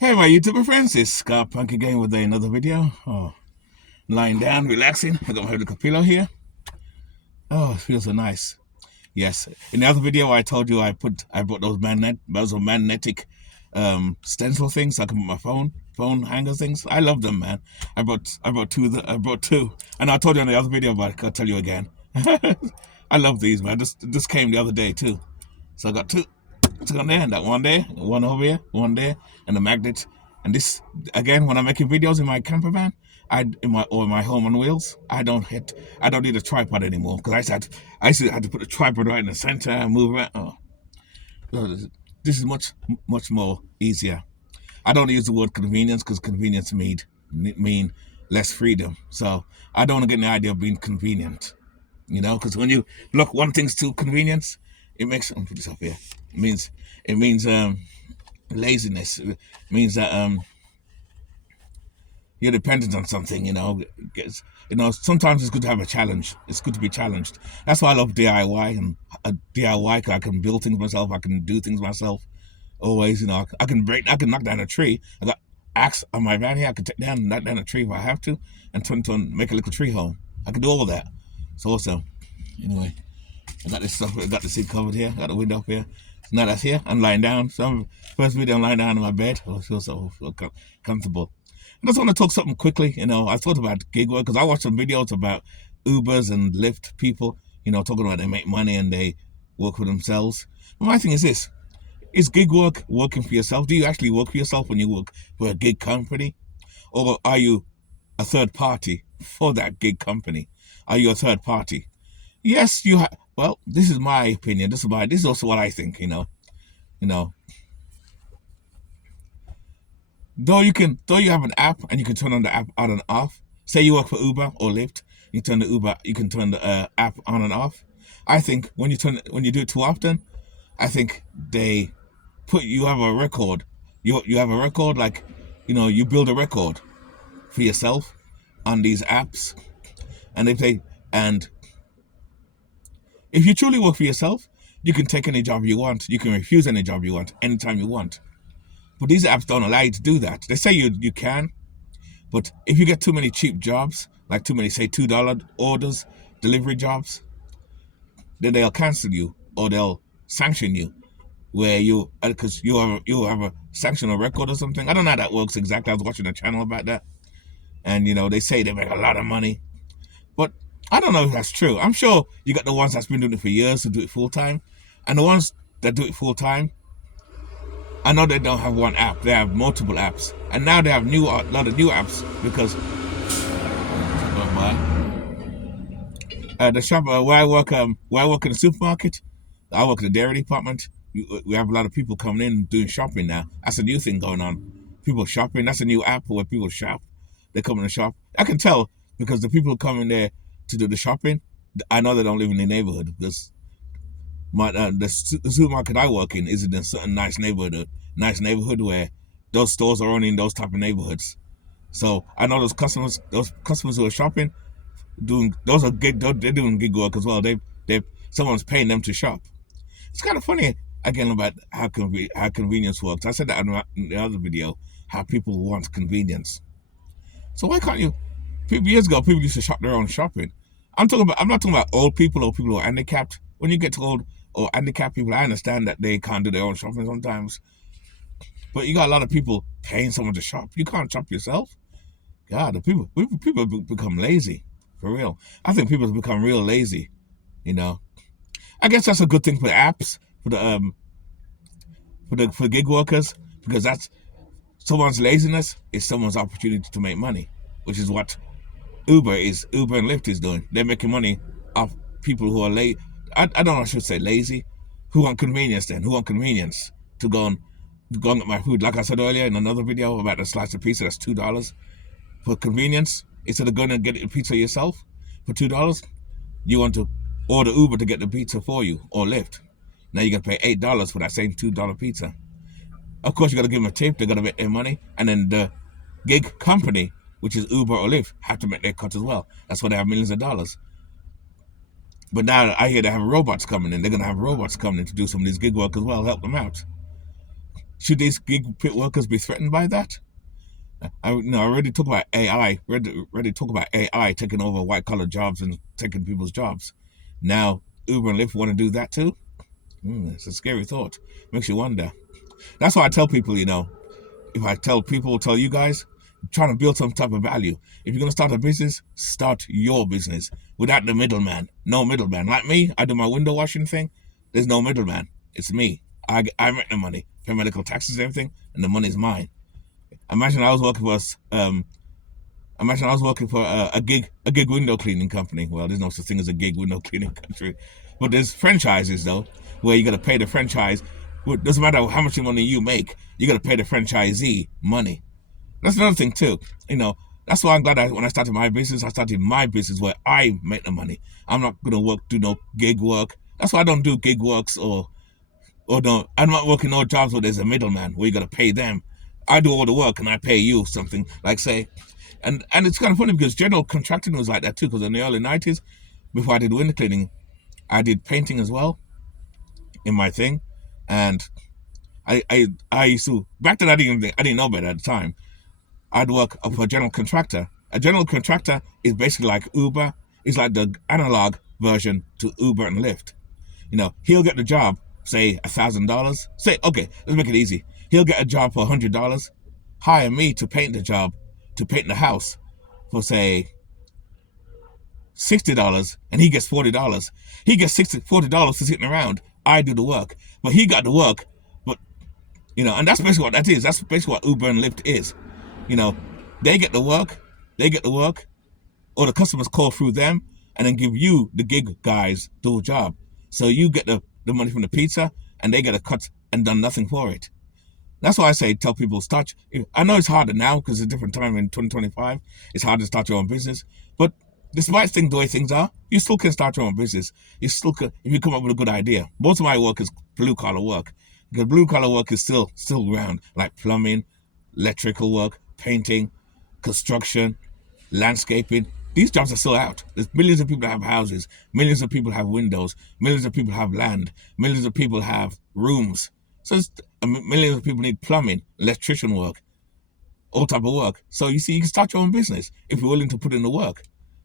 Hey, my YouTuber friends, it's Scott Punk again with another video. Lying down, relaxing. I got my little pillow here. Oh, it feels so nice. Yes. In the other video, I told you I bought those magnetic stencil things. So I can put my phone hanger things. I love them, man. I bought two. And I told you in the other video, but I'll tell you again. I love these, man. This came the other day too. So I got two. It's on there, and that one there, one over here, one there, and the magnet. And this again, when I'm making videos in my camper van, in my home on wheels, I don't need a tripod anymore because I used to have to put a tripod right in the center and move around. This is much more easier. I don't use the word convenience because convenience mean less freedom. So I don't want to get the idea of being convenient, because when you look one thing's too convenience, it makes. I'll put this up here. It means laziness. It means that you're dependent on something. Sometimes it's good to have a challenge. It's good to be challenged. That's why I love DIY and DIY. 'Cause I can build things myself. I can do things myself. Always, I can knock down a tree. I got axe on my van here. I can knock down a tree if I have to, and make a little tree home. I can do all that. It's awesome. Anyway, I got this stuff. I got the seat covered here. I got the window up here. So now that's here. I'm lying down. First video, I'm lying down in my bed. I feel so comfortable. I just want to talk something quickly. I thought about gig work because I watched some videos about Ubers and Lyft people. Talking about they make money and they work for themselves. But my thing is this: is gig work working for yourself? Do you actually work for yourself when you work for a gig company, or are you a third party for that gig company? Are you a third party? Yes, you have. Well, this is my opinion. This is also what I think. Though you have an app and you can turn on the app on and off. Say you work for Uber or Lyft, you can turn the app on and off. I think when you do it too often, I think they you have a record. You have a record, like you build a record for yourself on these apps, and if you truly work for yourself, you can take any job you want. You can refuse any job you want anytime you want. But these apps don't allow you to do that. They say you can, but if you get too many cheap jobs, like too many, say $2 orders, delivery jobs, then they'll cancel you or they'll sanction you, where because you have a sanctional record or something. I don't know how that works exactly. I was watching a channel about that, and they say they make a lot of money, but I don't know if that's true. I'm sure you got the ones that's been doing it for years to do it full time, and the ones that do it full time, I know they don't have one app. They have multiple apps, and now they have a lot of new apps because the shop where I work in the supermarket, I work in the dairy department. We have a lot of people coming in doing shopping now. That's a new thing going on. People shopping. That's a new app where people shop. They come in the shop. I can tell because the people who come in there to do the shopping, I know they don't live in the neighborhood because the supermarket I work in is in a certain nice neighborhood where those stores are only in those type of neighborhoods. So I know those customers who are shopping, they're doing gig work as well. Someone's paying them to shop. It's kind of funny again about how convenience works. I said that in the other video, how people want convenience. So why can't you? Years ago, people used to shop their own shopping. I'm not talking about old people or people who are handicapped. When you get to old or handicapped people, I understand that they can't do their own shopping sometimes. But you got a lot of people paying someone to shop. You can't shop yourself. God, people become lazy, for real. I think people have become real lazy. I guess that's a good thing for apps, for gig workers, because that's someone's laziness is someone's opportunity to make money, which is what Uber and Lyft is doing. They're making money off people who are late. I don't know, I should say lazy, who want convenience to go and get my food. Like I said earlier in another video about a slice of pizza, that's $2. For convenience, instead of going and getting a pizza yourself for $2, you want to order Uber to get the pizza for you, or Lyft. Now you got to pay $8 for that same $2 pizza. Of course, you got to give them a tip. They got to make their money, and then the gig company, which is Uber or Lyft, have to make their cut as well. That's why they have millions of dollars. But now I hear they have robots coming in. They're going to have robots coming in to do some of these gig work as well, help them out. Should these gig workers be threatened by that? I already talk about AI. Already talk about AI taking over white collar jobs and taking people's jobs. Now Uber and Lyft want to do that too. It's a scary thought. Makes you wonder. That's why I tell people, if I tell you guys, trying to build some type of value. If you're gonna start a business, start your business without the middleman. No middleman. Like me, I do my window washing thing. There's no middleman. It's me. I make the money, pay medical taxes and everything, and the money's mine. Imagine I was working for a gig window cleaning company. Well, there's no such thing as a gig window cleaning country, but there's franchises though, where you got to pay the franchise. It doesn't matter how much money you make, you got to pay the franchisee money. That's another thing too. That's why I'm glad when I started my business, I started my business where I make the money. I'm not gonna do no gig work. That's why I don't do gig works or don't. I'm not working no jobs where there's a middleman where you got to pay them. I do all the work and I pay you something, like say. And it's kind of funny because general contracting was like that too. Because in the early '90s, before I did window cleaning, I did painting as well in my thing, and I used to, back then I didn't know better at the time. I'd work for a general contractor. A general contractor is basically like Uber. It's like the analog version to Uber and Lyft. He'll get the job, say $1,000. Say, okay, let's make it easy. He'll get a job for $100. Hire me to paint the job, to paint the house for say $60, and he gets $40. He gets $40 for sitting around. I do the work, but he got the work. But and that's basically what that is. That's basically what Uber and Lyft is. They get the work, or the customers call through them and then give you, the gig guys, the job. So you get the money from the pizza and they get a cut and done nothing for it. That's why I say tell people start. I know it's harder now because it's a different time in 2025. It's hard to start your own business. But despite the way things are, you still can start your own business. You still can, if you come up with a good idea. Most of my work is blue collar work. Because blue collar work is still around, like plumbing, electrical work, painting, construction, landscaping. These jobs are still out. There's millions of people that have houses, millions of people have windows, millions of people have land, millions of people have rooms. So millions of people need plumbing, electrician work, all type of work. So you see, you can start your own business if you're willing to put in the work.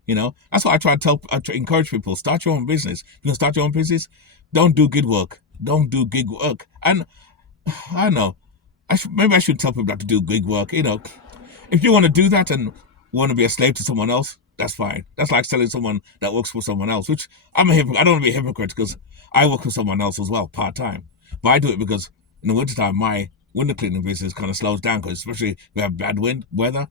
That's why I try to encourage people, start your own business. You can start your own business. Don't do gig work. Don't do gig work. And I don't know. Maybe I should tell people not to do gig work. If you want to do that and want to be a slave to someone else, that's fine. That's like selling someone that works for someone else, which I'm a hypocrite. I don't want to be a hypocrite because I work for someone else as well, part-time. But I do it because in the wintertime, my window cleaning business kind of slows down because especially if we have bad weather.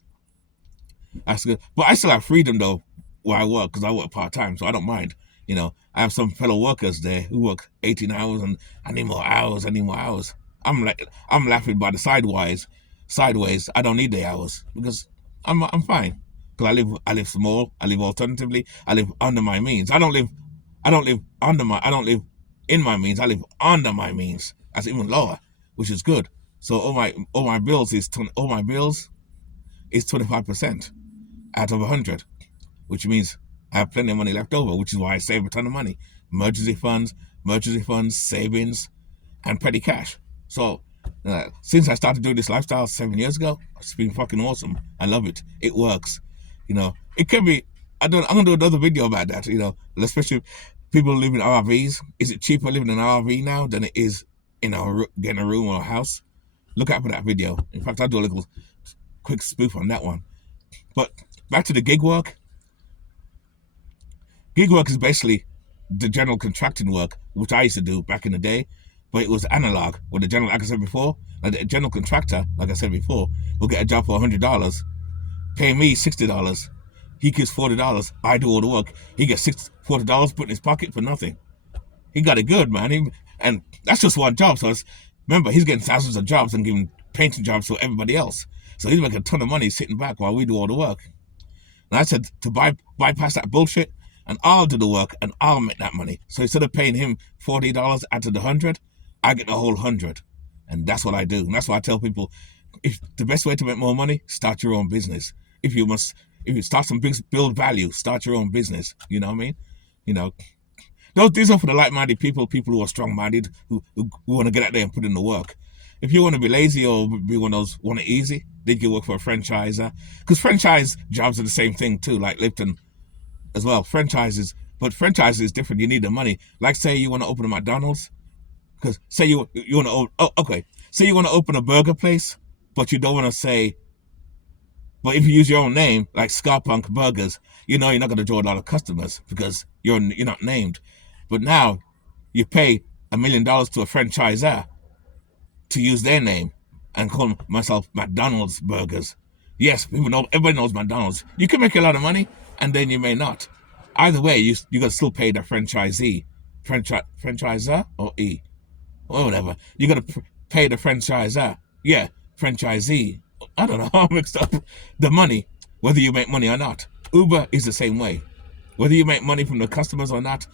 That's good. But I still have freedom though where I work because I work part-time, so I don't mind. I have some fellow workers there who work 18 hours and I need more hours. I'm laughing by the sideways. I don't need the hours because I'm fine. Because I live small. I live alternatively. I live under my means. I don't live in my means. I live under my means. That's even lower, which is good. So all my bills is 25% out of 100, which means I have plenty of money left over, which is why I save a ton of money. Emergency funds, savings, and petty cash. So since I started doing this lifestyle 7 years ago, it's been fucking awesome. I love it. It works. It can be. I'm gonna do another video about that. Especially people living in RVs. Is it cheaper living in an RV now than it is getting a room or a house? Look out for that video. In fact, I'll do a little quick spoof on that one. But back to the gig work. Gig work is basically the general contracting work, which I used to do back in the day, but it was analog. With the general, like I said before, like the general contractor, like I said before, will get a job for $100, pay me $60. He gets $40. I do all the work. He gets $40 put in his pocket for nothing. He got it good, man. And that's just one job. So remember, he's getting thousands of jobs and giving painting jobs to everybody else. So he's making a ton of money sitting back while we do all the work. And I said to bypass that bullshit, and I'll do the work and I'll make that money. So instead of paying him $40 out of the 100, I get the whole 100. And that's what I do. And that's why I tell people, if the best way to make more money, start your own business. If you start some business, build value, start your own business. You know what I mean? These are for the like-minded people who are strong-minded, who want to get out there and put in the work. If you want to be lazy or be one of those want it easy, then you can work for a franchisor. Because franchise jobs are the same thing too, like Lipton as well. Franchises, but franchise is different. You need the money. Like say you want to open a McDonald's, because say you want to okay. Say you want to open a burger place, but you don't want to say. But if you use your own name, like Scarpunk Burgers, you know you're not going to draw a lot of customers because you're not named. But now you pay $1 million to a franchisor to use their name and call myself McDonald's Burgers. Yes, everybody knows McDonald's. You can make a lot of money, and then you may not. Either way, you got to still pay the franchisee, franchisor or or whatever. You got to pay the franchisor. Yeah, franchisee. I don't know how I mixed up the money, whether you make money or not. Uber is the same way. Whether you make money from the customers or not,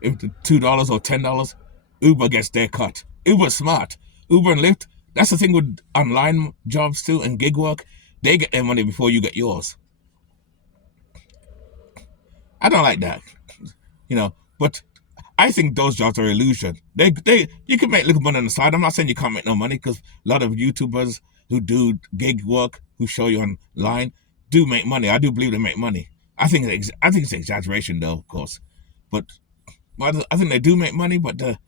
if the $2 or $10, Uber gets their cut. Uber's smart. Uber and Lyft, that's the thing with online jobs too and gig work. They get their money before you get yours. I don't like that, but I think those jobs are illusion. You can make little money on the side. I'm not saying you can't make no money, because a lot of YouTubers who do gig work, who show you online, do make money. I do believe they make money. I think it's exaggeration though, of course, but I think they do make money. But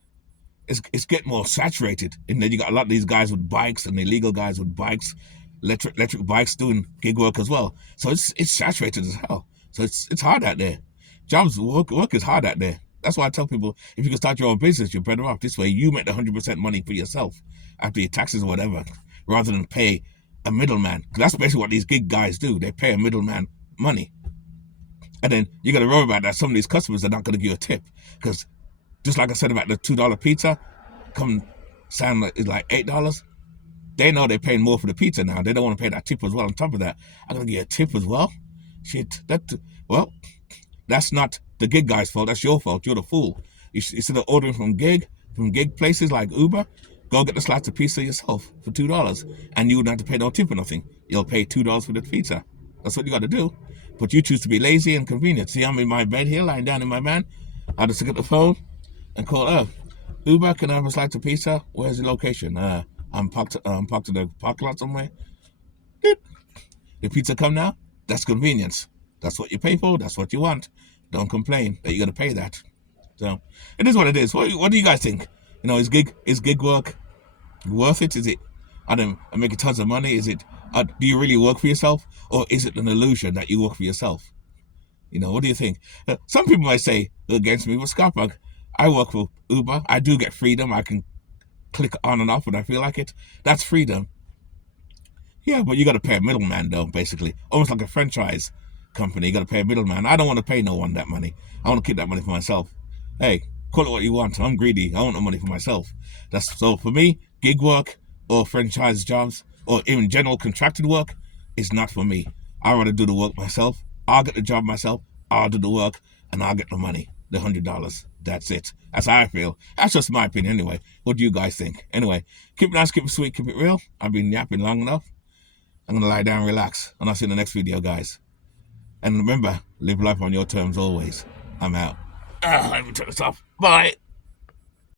it's getting more saturated. And then you got a lot of these guys with bikes and illegal guys with bikes, electric bikes doing gig work as well. So it's saturated as hell. So it's hard out there. Jobs work is hard out there. That's why I tell people, if you can start your own business, you're better off. This way you make the 100% money for yourself after your taxes or whatever, rather than pay a middleman. That's basically what these gig guys do. They pay a middleman money. And then you got to worry about that some of these customers are not going to give you a tip. Because just like I said about the $2 pizza, sound like $8. They know they're paying more for the pizza now. They don't want to pay that tip as well. On top of that, I'm going to get a tip as well. Shit, that's not the gig guy's fault. That's your fault. You're the fool. Instead of ordering from gig places like Uber, go get the slice of pizza yourself for $2, and you wouldn't have to pay no tip or nothing. You'll pay $2 for the pizza. That's what you got to do. But you choose to be lazy and convenient. See, I'm in my bed here, lying down in my van. I just get the phone and call Uber. Can I have a slice of pizza? Where's the location? I'm parked in the parking lot somewhere. The pizza come now. That's convenience. That's what you pay for. That's what you want. Don't complain that you got to pay that. So it is what it is. What do you guys think? Is gig work worth it? Is it? I'm making tons of money. Is it? Do you really work for yourself, or is it an illusion that you work for yourself? What do you think? Some people might say against me, but Scarpunk, I work for Uber. I do get freedom. I can click on and off when I feel like it. That's freedom. Yeah, but you got to pay a middleman though, basically. Almost like a franchise company. You got to pay a middleman. I don't want to pay no one that money. I want to keep that money for myself. Hey, call it what you want. I'm greedy. I want the money for myself. So for me, gig work or franchise jobs or even general contracted work is not for me. I'd rather do the work myself. I'll get the job myself. I'll do the work and I'll get the money, the $100. That's it. That's how I feel. That's just my opinion anyway. What do you guys think? Anyway, keep it nice, keep it sweet, keep it real. I've been yapping long enough. I'm going to lie down and relax. And I'll see you in the next video, guys. And remember, live life on your terms always. I'm out. Let me turn this off. Bye.